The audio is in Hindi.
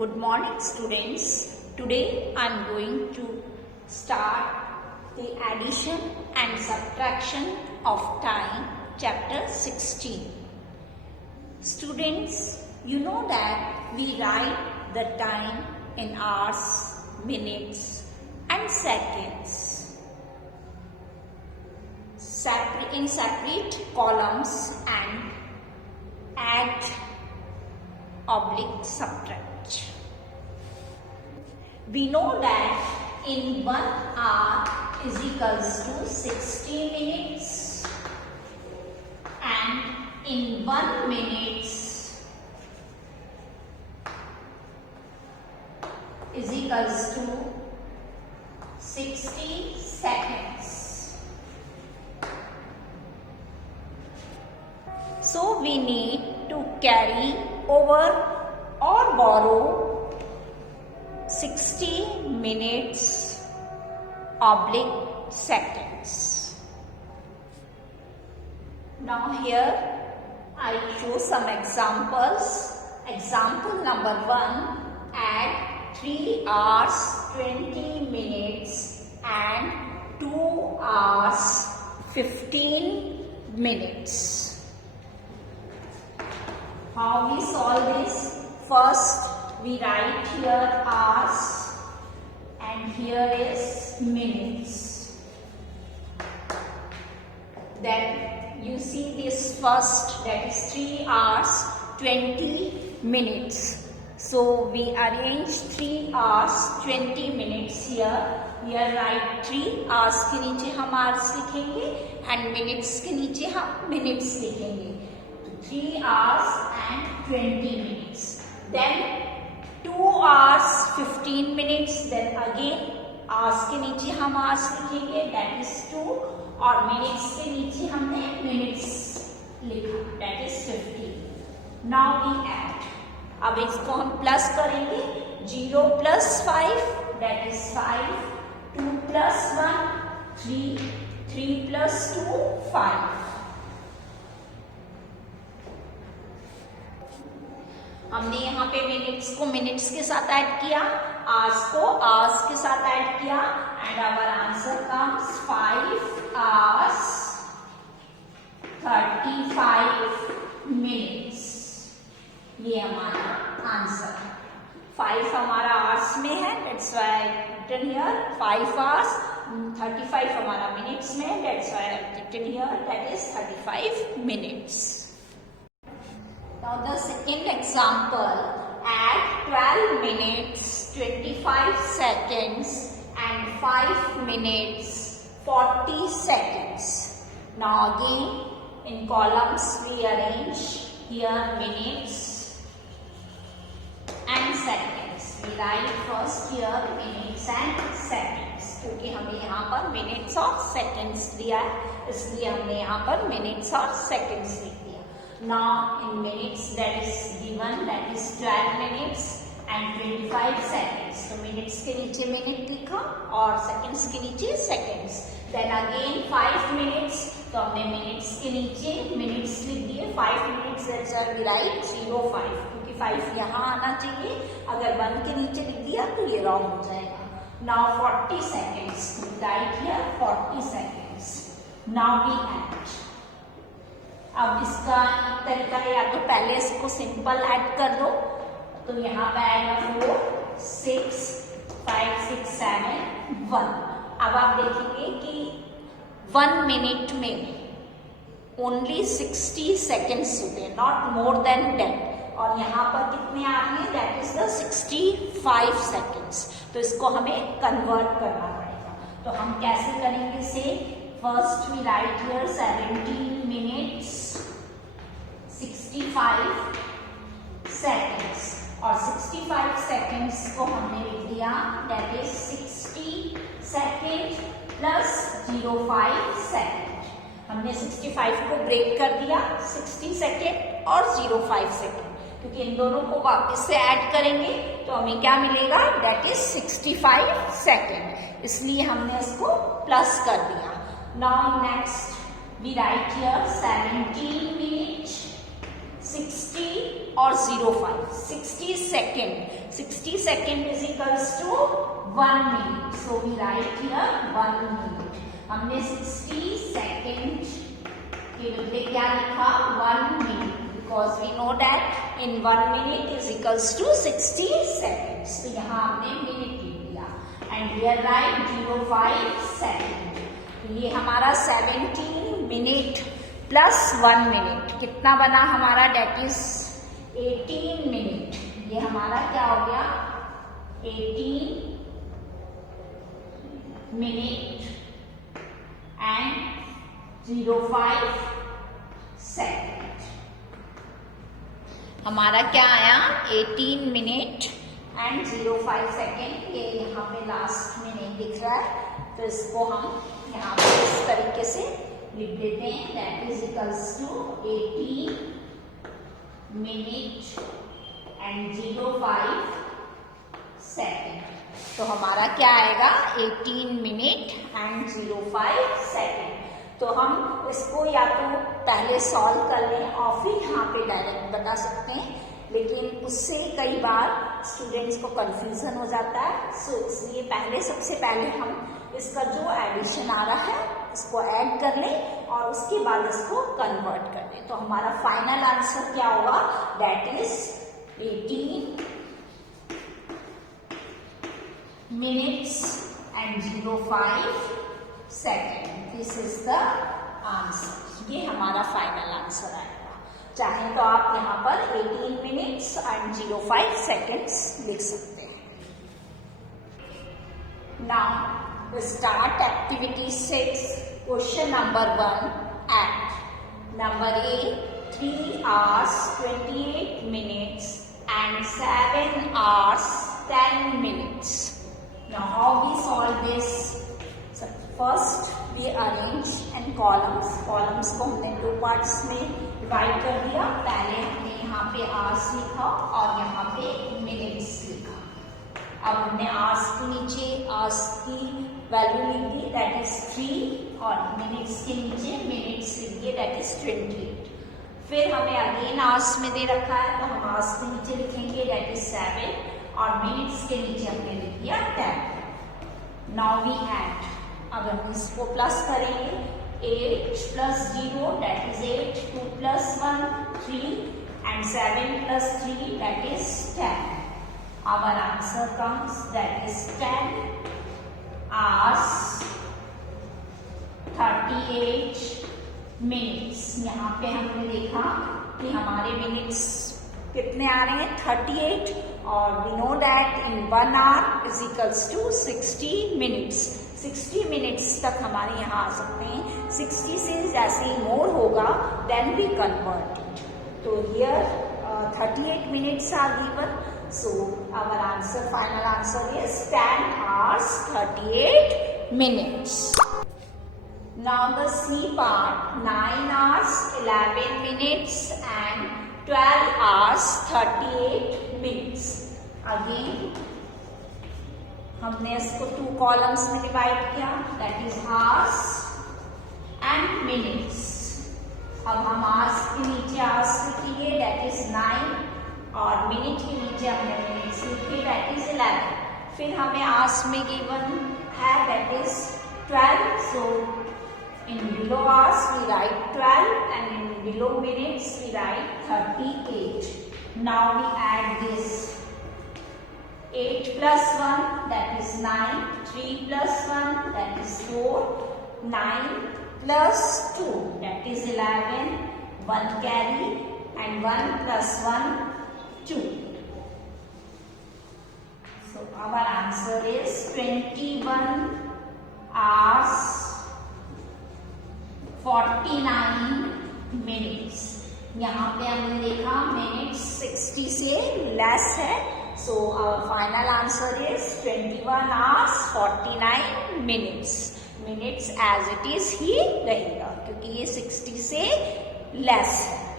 Good morning, students. Today I am going to start the addition and subtraction of time, chapter 16. Students, you know that we write the time in hours, minutes and seconds in separate columns and add oblique subtract. We know that in 1 hour is equals to 60 minutes and in 1 minute is equals to 60 seconds. So we need to carry over or borrow 60 minutes oblique seconds. Now here I show some examples. Example number 1, add 3 hours 20 minutes and 2 hours 15 minutes. How we solve this? First, we write here hours and here is minutes. Then you see this first, that is 3 hours 20 minutes. So we arrange 3 hours 20 minutes here. Here write 3 hours के नीचे हम hours लिखेंगे and minutes के नीचे हम minutes लिखेंगे. 3 hours and 20 minutes. Then 2 hours 15 minutes. Then again hours के नीचे हम hours लिखेंगे, that is 2, और minutes के नीचे हमने minutes लिखा, that is 15. Now we add. अब इसको हम प्लस करेंगे. 0 plus 5, that is 5. 2 plus 1, 3. 3 plus 2, 5. हमने यहाँ पे मिनट्स को मिनट्स के साथ ऐड किया, आवर्स को आवर्स के साथ ऐड किया and our answer comes 5 hours 35 minutes. ये हमारा आंसर. 5 हमारा आवर्स में है, that's why I written here 5 hours. 35 हमारा मिनट्स में, that's why I written here that is 35 minutes. Now the second example, add 12 minutes 25 seconds and 5 minutes 40 seconds. Now again in columns we arrange here minutes and seconds. We write first here minutes and seconds क्योंकि हमें यहाँ पर minutes और seconds दिया है, इसलिए हमने यहाँ पर minutes और seconds लिख दिया. Now in minutes that is given, that is 12 minutes and 25 seconds. So minutes के नीचे minute लिखा और seconds के नीचे seconds. Then again 5 minutes, तो हमने minutes के नीचे minutes लिख दिए. 5 minutes that's why we write 05 क्योंकि 5 यहाँ आना चाहिए. अगर 1 के नीचे लिख दिया तो ये wrong हो जाएगा. Now 40 seconds, we write here 40 seconds. Now we add. अब इसका एक तरीका है, या तो पहले इसको सिंपल ऐड कर दो, तो यहाँ पे आएगा 4 6 5 6 7 1. अब आप देखेंगे कि 1 मिनट में ओनली 60 सेकेंड्स होते हैं, नॉट मोर देन 10. और यहाँ पर कितने आ रहे हैं, दैट इज द 65 सेकेंड्स. तो इसको हमें कन्वर्ट करना पड़ेगा. तो हम कैसे करेंगे इसे? First we write here 17 minutes 65 seconds और 65 seconds को हमने लिख दिया, that is 60 seconds plus 05 second. हमने 65 को ब्रेक कर दिया 60 सेकेंड और 05 सेकेंड, क्योंकि इन दोनों को वापस से ऐड करेंगे तो हमें क्या मिलेगा, that is 65 सेकेंड. इसलिए हमने इसको प्लस कर दिया. Now next we write here 17 minutes 60 और 05, 60 second, 60 second is equals to 1 minute, so we write here 1 minute. हमने 60 सेकेंड के बदले क्या लिखा, 1 minute, because we know that in 1 minute is equals to 60 seconds, तो यहाँ हमने मिनट लिख दिया एंड हियर राइट 05 सेकेंड। ये हमारा 17 मिनट प्लस 1 मिनट कितना बना हमारा, डेट इज 18 मिनट। ये हमारा क्या हो गया, 18 मिनट एंड 05 सेकेंड। हमारा क्या आया, 18 मिनट एंड 05 सेकेंड। ये यहाँ पे लास्ट में नहीं दिख रहा है, तो इसको हम यहाँ पे इस तरीके से लिख देते हैं, that is equals to 18 minute and 05 second. तो हमारा क्या आएगा, 18 मिनट एंड 05 सेकेंड। तो हम इसको या तो पहले सॉल्व कर लें और फिर यहाँ पे डायरेक्ट बता सकते हैं, लेकिन उससे कई बार स्टूडेंट्स को कंफ्यूजन हो जाता है, सो इसलिए पहले सबसे पहले हम इसका जो एडिशन आ रहा है इसको ऐड कर लें और उसके बाद इसको कन्वर्ट कर दें। तो हमारा फाइनल आंसर क्या होगा, that is 18 minutes and 05 second. This is the answer, ये हमारा फाइनल आंसर आएगा। चाहे तो आप यहाँ पर 18 मिनट्स एंड 05 सेकेंड्स लिख सकते हैं। Now start activity 6, question number 1 at number A 3 hours 28 minutes and 7 hours 10 minutes. Now how we solve this? So first we arrange and columns को हमने 2 parts में divide कर दिया। पहले हमने यहाँ पे hours लिखा और यहाँ पे minutes लिखा। अब हमने आवर्स के नीचे आवर्स की वैल्यू लिख दी, दैट इज 3, और मिनट्स के नीचे मिनट्स लिख दिए, दैट इज 28। फिर हमें अगेन आवर्स में दे रखा है, तो हम आवर्स के नीचे लिखेंगे, दैट इज 7, और मिनट्स के नीचे हमने लिख दिया 10। नाउ वी ऐड, अब हम इसको प्लस करेंगे, 8 plus 0 that is 8, 2 plus 1 3 and 7 plus 3 that is 10। Our answer comes, that is 10 hours 38 minutes। यहाँ पे हमने देखा कि हमारे मिनट्स कितने आ रहे हैं, 38, और we know that in 1 hour is equals to 60 minutes। 60 minutes तक हमारे यहाँ आ सकते हैं। 60 से जैसे ही मोर होगा then we convert it। तो here 38 minutes are given, so our answer, final answer is 10 hours 38 minutes। Now the C part, 9 hours 11 minutes and 12 hours 38 minutes। Again हमने इसको 2 columns में डिवाइड किया, that is hours and minutes। अब हम आवर्स के नीचे आवर्स लिखेंगे, दैट इज 9, और मिनट के नीचे हमने मिनट्स लिखे, दैट इज 11। फिर हमें आवर्स में गिवन है, that is 12, so in below hours we write 12 and in below minutes we write 38। Now we add this, 8 plus 1 that is 9, 3 plus 1 that is 4, 9 plus 2 that is 11, 1 carry and 1 plus 1 2. So our answer is 21 hours 49 minutes। यहाँ पे हमने देखा मिनट्स 60 से लेस है, so our final answer is 21 hours 49 minutes। Minutes as it is ही रहेगा क्योंकि ये 60 से लेस है।